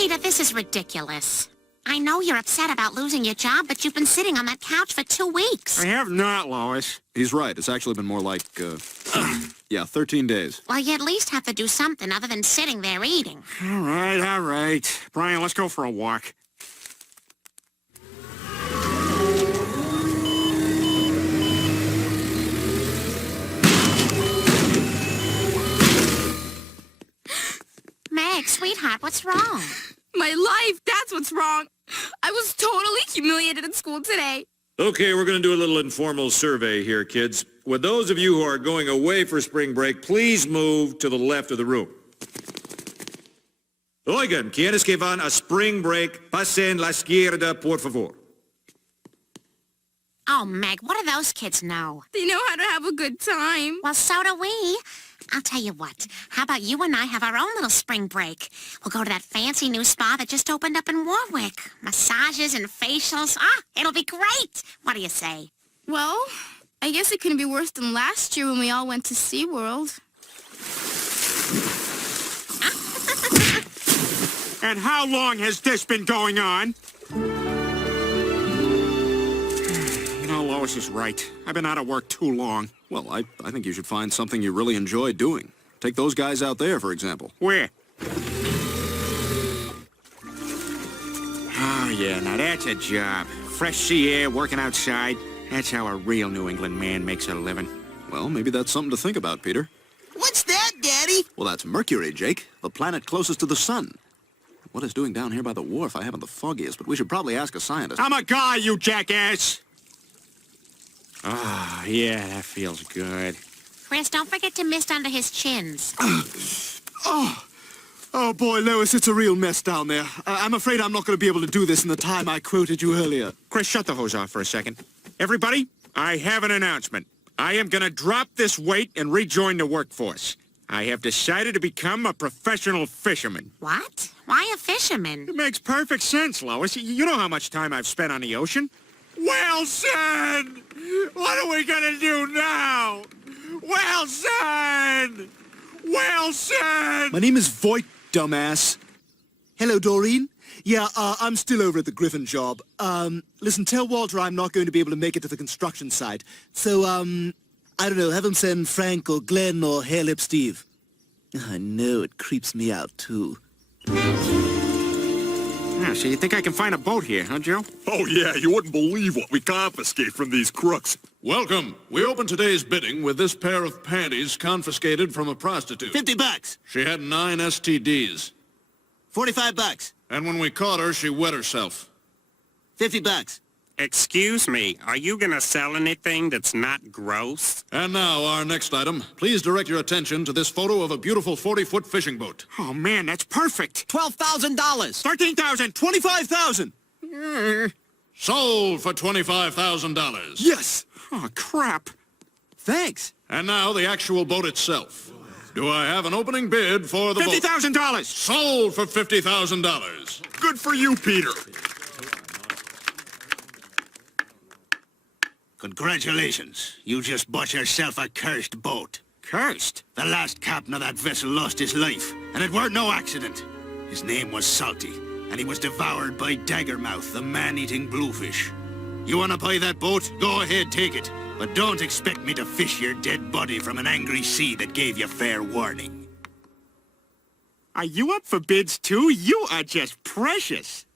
Peter, this is ridiculous. I know you're upset about losing your job, but you've been sitting on that couch for 2 weeks. I have not, Lois. He's right. It's actually been more like, 13 days. Well, you at least have to do something other than sitting there eating. All right. Brian, let's go for a walk. Meg, sweetheart, what's wrong? My life, that's what's wrong. I was totally humiliated in school today. Okay, we're going to do a little informal survey here, kids. With those of you who are going away for spring break, please move to the left of the room. Oigan, quienes que van a spring break, pasen la izquierda, por favor. Oh, Meg, what do those kids know? They know how to have a good time. Well, so do we. I'll tell you what. How about you and I have our own little spring break? We'll go to that fancy new spa that just opened up in Warwick. Massages and facials. It'll be great. What do you say? Well, I guess it couldn't be worse than last year when we all went to SeaWorld. And how long has this been going on? You know, Lois is right. I've been out of work too long. Well, I think you should find something you really enjoy doing. Take those guys out there, for example. Where? Oh, yeah, now that's a job. Fresh sea air, working outside. That's how a real New England man makes a living. Well, maybe that's something to think about, Peter. What's that, Daddy? Well, that's Mercury, Jake, the planet closest to the sun. What it's doing down here by the wharf, I haven't the foggiest, but we should probably ask a scientist. I'm a guy, you jackass! Yeah, that feels good. Chris, don't forget to mist under his chins. Oh, boy, Lois, it's a real mess down there. I'm afraid I'm not going to be able to do this in the time I quoted you earlier. Chris, shut the hose off for a second. Everybody, I have an announcement. I am going to drop this weight and rejoin the workforce. I have decided to become a professional fisherman. What? Why a fisherman? It makes perfect sense, Lois. You know how much time I've spent on the ocean. Wilson! What are we gonna do now? Wilson! Wilson! My name is Voight, dumbass. Hello, Doreen. Yeah, I'm still over at the Griffin job. Listen, tell Walter I'm not going to be able to make it to the construction site. So, I don't know, have him send Frank or Glenn or Hairlip Steve. I know, it creeps me out, too. Yeah, so you think I can find a boat here, huh, Joe? Oh, yeah, you wouldn't believe what we confiscate from these crooks. Welcome. We open today's bidding with this pair of panties confiscated from a prostitute. $50. She had 9 STDs. $45. And when we caught her, she wet herself. $50. Excuse me, are you gonna sell anything that's not gross? And now, our next item. Please direct your attention to this photo of a beautiful 40-foot fishing boat. Oh, man, that's perfect. $12,000. $13,000. $25,000. Sold for $25,000. Yes. Oh, crap. Thanks. And now, the actual boat itself. Do I have an opening bid for the boat? $50,000. Sold for $50,000. Good for you, Peter. Congratulations. You just bought yourself a cursed boat. Cursed? The last captain of that vessel lost his life, and it weren't no accident. His name was Salty, and he was devoured by Daggermouth, the man-eating bluefish. You want to buy that boat? Go ahead, take it. But don't expect me to fish your dead body from an angry sea that gave you fair warning. Are you up for bids, too? You are just precious.